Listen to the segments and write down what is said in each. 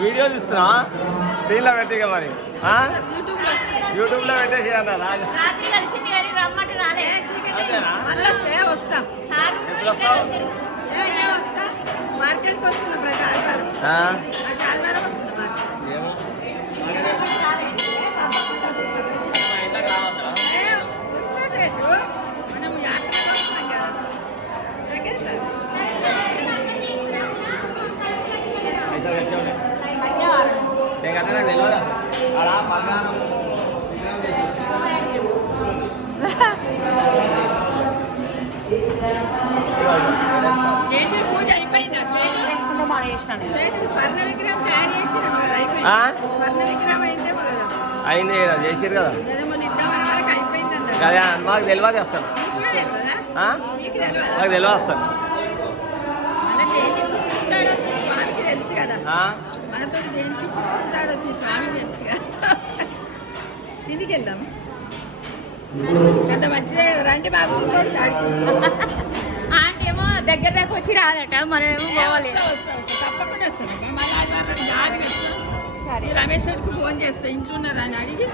Video చూస్తున్నా స్క్రీన్లో పెట్టిగా మరి యూట్యూబ్లో పెట్టేసి అన్నా మార్కెట్కి వస్తున్నా ప్రతి ఆదివారం వస్తున్నా వస్తా సేటు మనం యాత్రలో వస్తాం కదా దగ్గర సార్ తెలియదు అలా మధ్యాహ్నం పూజ అయిపోయిందా స్వర్ణ విగ్రహం తయారు చేసినాం కదా అయిపోయింది స్వర్ణ విగ్రహం అయిందే కదా అయింది కదా చేసారు కదా ఇద్దామని వరకు అయిపోయింది కదా మాకు తెలియదు వస్తాను మాకు తెలియదు వస్తాను మనకి ఏంటి పుచ్చుకుంటాడో స్వామికి తెలుసు కదా మనతో దేనికి పుచ్చుకుంటాడో స్వామి తెలుసు కదా తిరిగి వెళ్దాం అంత మంచిదే రండి బాబు ఆంటీ ఏమో దగ్గర దగ్గర వచ్చి రాదట మనమేమో పోవాలి తప్పకుండా వస్తాను మళ్ళీ సరే రమేశ్వరికి ఫోన్ చేస్తా ఇంట్లో ఉన్నారా అని అడిగి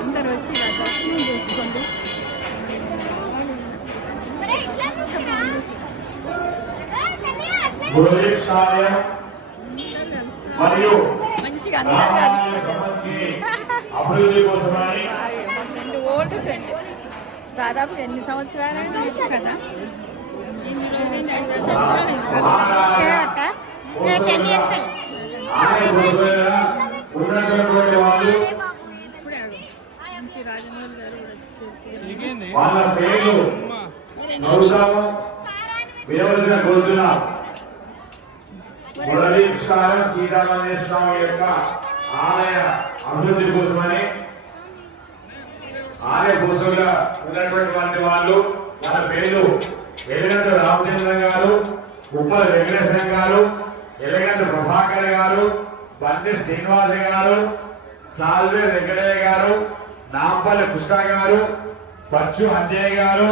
అందరు వచ్చి దర్శనం చేసుకోండి మరియు మంచిగా అందరూ అభివృద్ధి కోసమని ఫ్రెండ్ ఓల్డ్ ఫ్రెండ్ దాదాపు ఎన్ని సంవత్సరాలైనా కదా ఇన్ని రోజులైంది చేయట 10 years ఉన్నటువంటి వాళ్ళు మంచి రాజమౌళి గారు వాళ్ళ పేర్లు నడుతాము వినవలసిన కోరుతున్న మురళీకృష్ణ శ్రీరామేశ్వర స్వామి యొక్క ఆలయ అభివృద్ధి కోసమని ఆలయ కోసంగా ఉన్నటువంటి వాళ్ళు వాళ్ళ పేర్లు ఎలిగంట రామచంద్రన్ గారు ఉప్పల వెంకటేశ్వరం గారు ఎలిగంట ప్రభాకర్ గారు బండి శ్రీనివాస గారు సాల్వే వెంకటయ్య గారు నాంపల్లి కృష్ణ గారు బచ్చు అంజయ్య గారు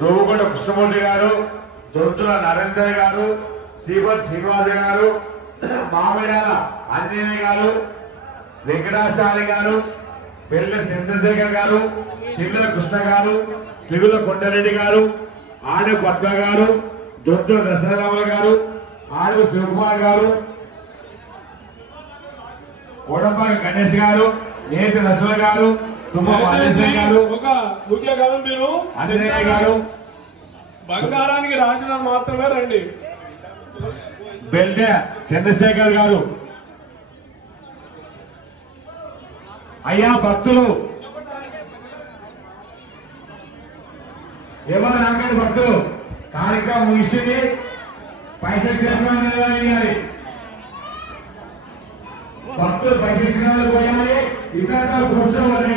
దోగుగొండ కృష్ణమూర్తి గారు దొంతుల నరేందర్ గారు, శ్రీపతి శ్రీనివాస గారు, మామిడాల ఆంజనేయ గారు, వెంకటాచారి గారు, పెళ్లి చంద్రశేఖర్ గారు, చిల్లర కృష్ణ గారు, తిరుల కొండారెడ్డి గారు, ఆడు పద్మ గారు, దొంతుల దశరథరాములు గారు, ఆడు శివకుమార్ గారు, కోడంపాక గణేష్ గారు, నేతి నసుల గారు, తుమ్మ మల్లేశ్వర గారు, ఒక ముఖ్య కాలం మీరు ఆంజనేయ గారు, బంగారానికి రాసిన మాత్రమే రండి. బెల్డే చంద్రశేఖర్ గారు. అయ్యా భక్తులు, ఎవరు నాకండి భక్తులు కార్యక్రమం ముగిసింది, పైసలు చేయాలి, భక్తులు పైసలు పోయాలి, ఇక్కడ కూర్చోవాలి.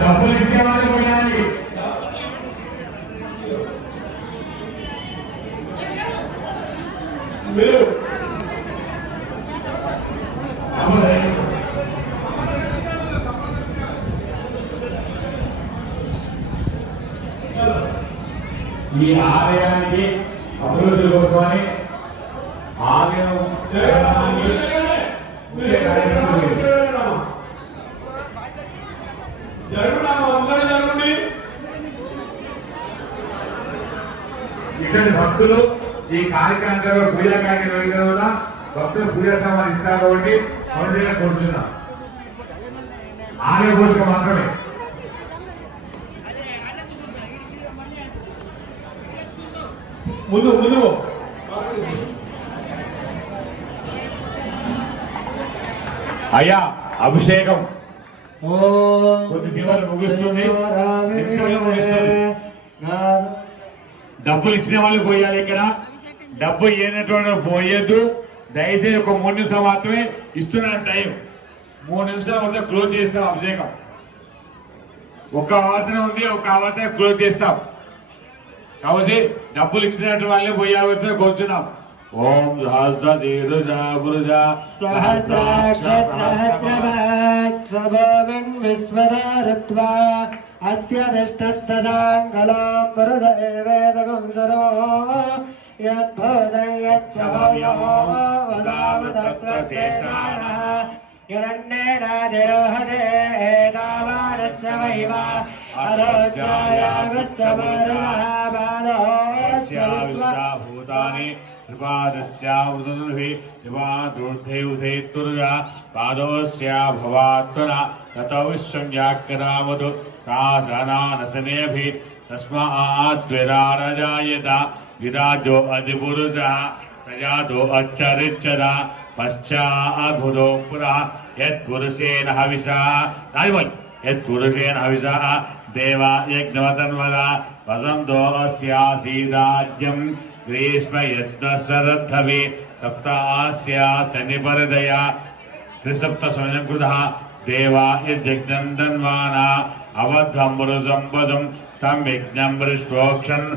డబ్బులు ఇచ్చేవాళ్ళు పోయాలి. మీరు ఈ ఆలయానికి అభివృద్ధి కోసమని ఆలయం జరుగుండి. ఇక్కడి భక్తులు ఈ కార్యక్రమంలో పూజా కార్యక్రమం జరిగిన వల్ల భక్తులు పూజా సామాన్ ఇస్తారు కాబట్టి పండుగ కోరుతున్నాం. ఆలయ పూజక మాత్రమే. ముందు ముందు అయ్యా అభిషేకం కొద్దిసేపు ముగిస్తుంది, నిమిషంలో ముగిస్తుంది. డబ్బులు ఇచ్చిన వాళ్ళు పోయాలి. ఇక్కడ డబ్బు ఇవ్వనటువంటి పోయొద్దు. దయచేసి ఒక 3 నిమిషాలు మాత్రమే ఇస్తున్నాను టైం. 3 నిమిషాలు మొత్తం క్లోజ్ చేస్తాం అభిషేకం. ఒక ఆవర్తన ఉంది, ఒక ఆవర్తన క్లోజ్ చేస్తాం. కాబట్టి డబ్బులు ఇచ్చినట్టు వాళ్ళే పోయాలి కూర్చున్నాం. ఓం సహస్ర విశ్వరత్వా అత్యరిష్టదాంగళం వరుదేవేదగం సర్వో యద్భూతం యజ్ఞేనాదిరోహదే నామానస్య వైవ భూతాని ృపాదూర్ధే పాదోస్యా భవాత్మన తతో విశ్వం వ్యాఖ్యామదు సాధనానసనేభి తస్మాద్విరారజాయత విరాజో అధిపురుషः ప్రజాతో అచ్చరిచ్చద పశ్చాద్భుతో పునః యత్పురుషేణ హవిషా యత్పురుషేణ హవిషా దేవా యజ్ఞవతన్వద వసంతో అస్యాసీదాజ్యం గ్రీష్మ యజ్ఞశరద్ధవి సప్తాస్యా శనిపరదయా త్రిసప్త సంకృతః దేవా యజ్ఞందన్వానా అవధ్వం పురుషంపదం తం యజ్ఞం వృష్పోక్షన్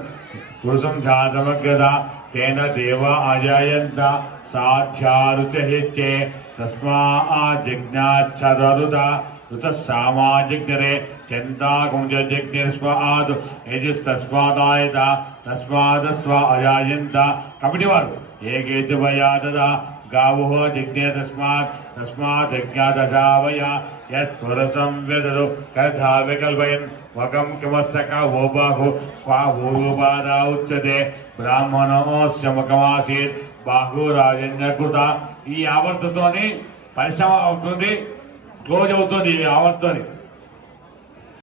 పురుషం ఝాతమగ్రత తేన దేవా అజాయంత సాధ్యారుచహిత్యే తస్మాజ్ఞాచ్చరుత ఋత సామాజిగ్నరే చందాకుంజజ్ఞస్మాద్ యజస్తస్మాదాయత తస్మాదస్వ అజాయంత. కమిటీ వారు ఏకేతి వయా దదా గావో జిజ్ఞే తస్మాదజ్ఞాదశావయ యత్పురసం వ్యదరు కథా వికల్పయన్ వకం కిమస్సక ఓబాహు క్వా భూపాదా ఉచ్యతే బ్రాహ్మణోస్య ముఖమాసీత్ బాహురాజన్యకృత. ఈ ఆవర్తతోని పరిశ్రమ అవుతుంది, క్లోజ్ అవుతుంది. ఈ ఆవర్తని